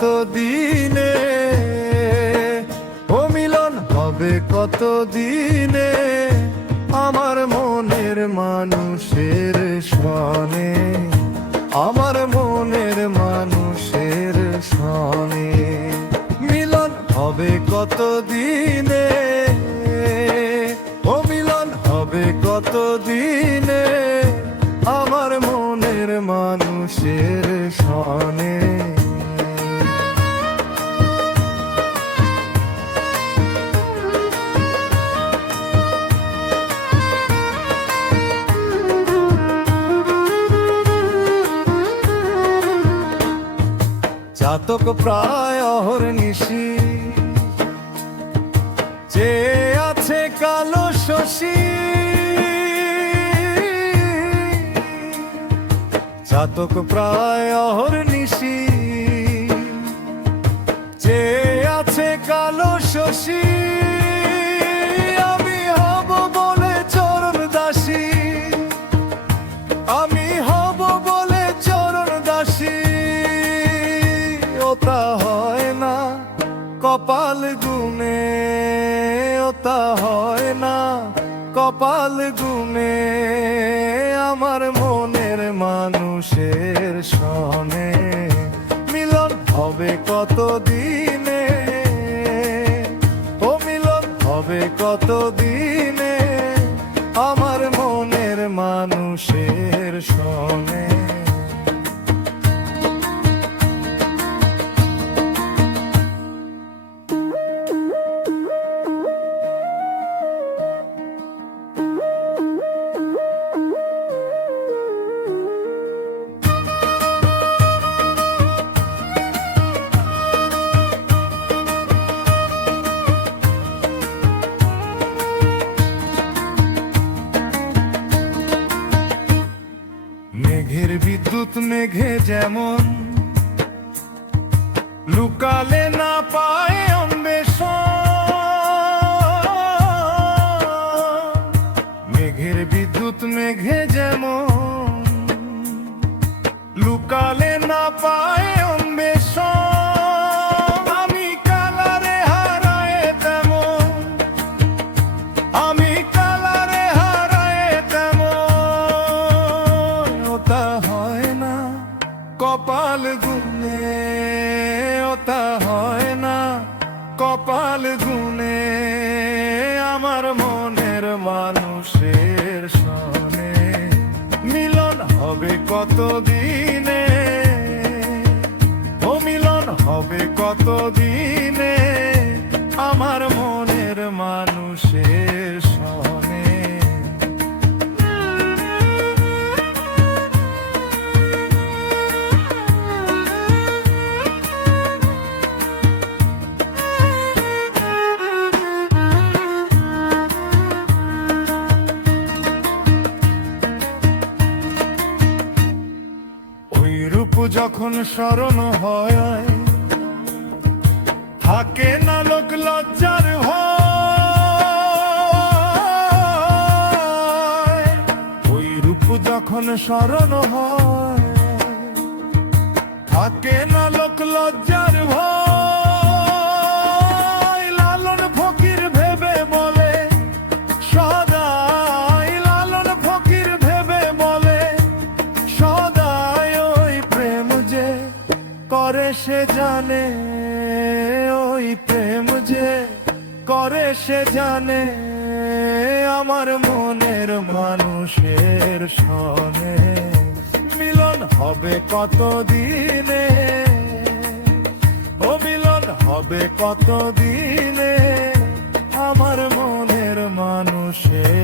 কত দিনে, ও মিলন হবে কত দিনে আমার মনের মানুষের সনে, আমার মনের মানুষের সনে। মিলন হবে কত দিনে, ও মিলন হবে কত দিনে আমার মনের মানুষের সনে। চাতক প্রায় অহর্নিশি যে আছে কালো শশী, চাতক প্রায় অহর্নিশি যে আছে কালো শশী। আমি হব বলে চরণ দাসী, আমি হব বলে চরণ দাসী, ওটা হয় না কপাল গুনে, ওটা হয় না কপাল গুনে আমার মনের মানুষের সনে। মিলন হবে কত দিনে, ও মিলন হবে কত দিনে আমার মনের মানুষের সনে। মেঘের বিদ্যুৎ মেঘে যেমন লুকালে না পায় অন্বেষণ, মেঘের বিদ্যুৎ মেঘে যেমন লুকালে না পায় অন্বেষণ। আমি কালারে হারায় তেমন, আমি কালারে হারায় তেমন, ওটা হয় না কপাল গুনে, ওটা হয় না কপাল গুনে আমার মনের মানুষের সনে। মিলন হবে কত দিনে, ও মিলন হবে কত দিনে আমার মনের মানুষের সনে। যখন স্মরণ হয় থাকে না লোক লজ্জার ভয়, ওই রূপ যখন স্মরণ হয় থাকে না লোক লজ্জার ভয়। লালন ফকির ভেবে বলে সদাই, লালন ফকির ভেবে বলে সদাই, ওই প্রেম যে করে সে জানে, ওই প্রেম যে করে সে জানে আমার মনের মানুষের সনে। মিলন হবে কত দিনে, ও মিলন হবে কত দিনে আমার মনের মানুষের